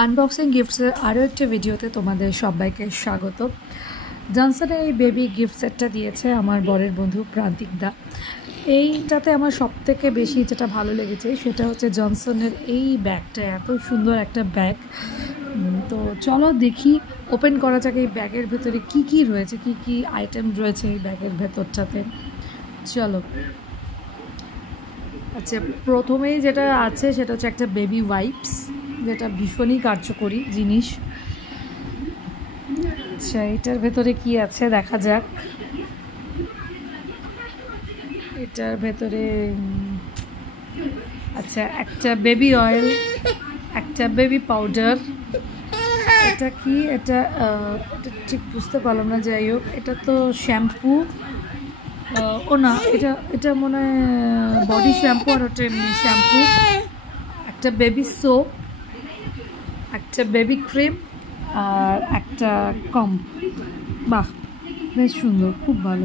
Unboxing গিফটসের আরও একটা ভিডিওতে তোমাদের সবাইকে স্বাগত। জনসনের এই বেবি গিফট সেটটা দিয়েছে আমার বরের বন্ধু প্রান্তিক দা। এইটাতে আমার সবথেকে বেশি যেটা ভালো লেগেছে সেটা হচ্ছে জনসনের এই ব্যাগটা, এত সুন্দর একটা ব্যাগ। তো চলো দেখি, ওপেন করা যাক এই ব্যাগের ভেতরে কি কি রয়েছে, কি কি আইটেম রয়েছে এই ব্যাগের ভেতরটাতে। চলো, আচ্ছা, প্রথমেই যেটা আছে সেটা হচ্ছে একটা বেবি ওয়াইপস, যেটা ভীষণই কার্যকরী জিনিস। আচ্ছা, এটার ভেতরে কি আছে দেখা যাক। এটার ভেতরে আচ্ছা, একটা বেবি অয়েল, একটা বেবি পাউডার। এটা কি, এটা ঠিক বুঝতে পারলাম না, যাই হোক। এটা তো শ্যাম্পু, ও না, এটা মনে হয় বডি শ্যাম্পু, আর ওটা এমনি শ্যাম্পু। একটা বেবি সোপ, একটা বেবি ক্রিম, আর একটা কম্ব। বাহ, বেশ সুন্দর, খুব ভালো।